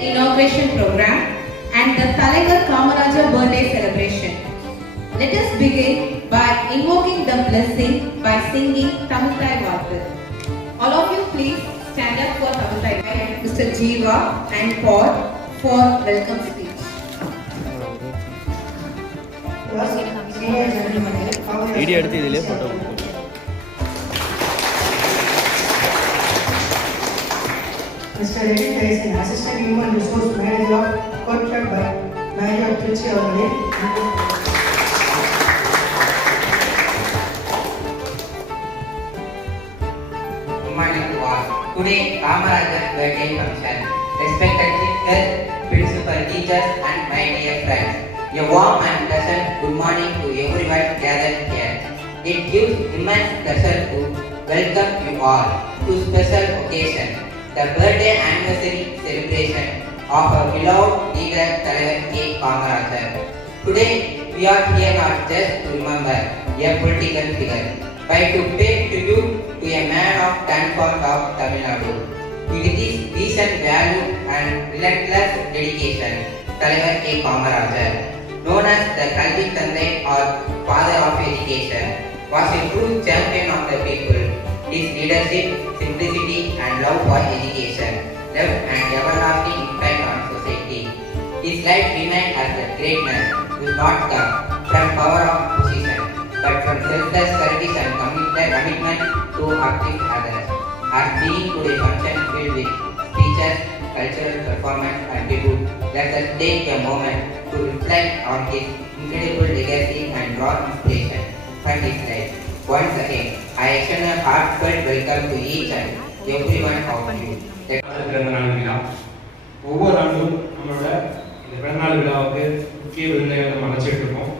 inauguration program and the Thalaikar Kamarajar birthday celebration. Let us begin by invoking the blessing by singing Tamil Thai Vaathu. All of you please stand up for Tamil Thai. Mr. Jeeva and Paul for welcome speech. Video எடுத்து இதிலே photo Mr. David Tyson, Assistant Human Resource Manager of Contract by Manager of Trichy அவர்களே. Good morning to all. Today, Kamarajar birthday function. Respected teachers, principal teachers and my dear friends. A warm and pleasant good morning to everyone gathered here. It gives immense pleasure to welcome you all to special occasion, the birthday anniversary celebration of our beloved leader Thalaikar K. Kamarajar. Today, we are here not just to remember a political figure, but to pay tribute to a man of transformed of Tamil Nadu. With his vision, value and relentless dedication, Thalaikar K. Kamarajar, known as the Kalvi Thandai or Father of Education, was a true champion of the people. His leadership, simplicity and love for education left an everlasting impact on society. His life remained as the greatness does not come from power of position, but from selfless service and commitment to uplift others. As being today function filled with speeches, cultural performance and debut, let us take a moment to reflect on his incredible legacy and draw inspiration from his life. Once again, I extend a heartfelt welcome to each and every one of you. பிறந்தநாள் விழா ஒவ்வொரு ஆண்டும் நம்மளோட இந்த பிறந்தநாள் விழாவுக்கு முக்கிய விருந்தினர்கள் நம்ம அழைச்சிட்டு இருக்கோம்.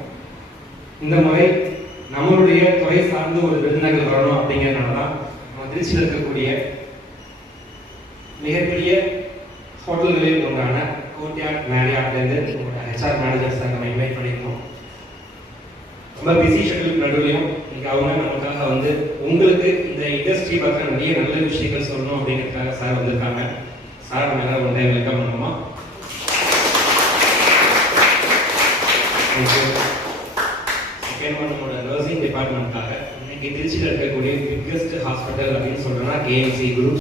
இந்த முறை நம்மளுடைய துறை சார்ந்து ஒரு விருந்தினர்கள் வரணும் அப்படிங்கிறதுனால தான் நம்ம திருச்சியில் இருக்கக்கூடிய மிகப்பெரிய ஹோட்டல்களில் ஒன்றான கோட்யாட் மேரியாட்லேருந்து உங்களோட ஹெச்ஆர் மேனேஜர்ஸ் நம்ம இன்வைட் பண்ணியிருக்கோம். ரொம்ப பிஸி ஷெட்யூல் நடுவுலையும் இன்னைக்கு அவங்க நமக்காக வந்து உங்களுக்கு இந்த இண்டஸ்ட்ரி பற்றின நிறைய நல்ல விஷயங்கள் சொல்லணும் அப்படிங்கிறதுக்காக சார் வந்திருக்காங்க. சார் நம்ம எல்லாரும் ஒன்றே வெல்கம் பண்ணுமா? செகண்ட் ஒன் நம்மளோட நர்சிங் டிபார்ட்மெண்ட்காக இன்னைக்கு திருச்சியில் இருக்கக்கூடிய பிக்கஸ்ட் ஹாஸ்பிட்டல் அப்படின்னு சொல்றேன்னா கேஎம்சி குரூப்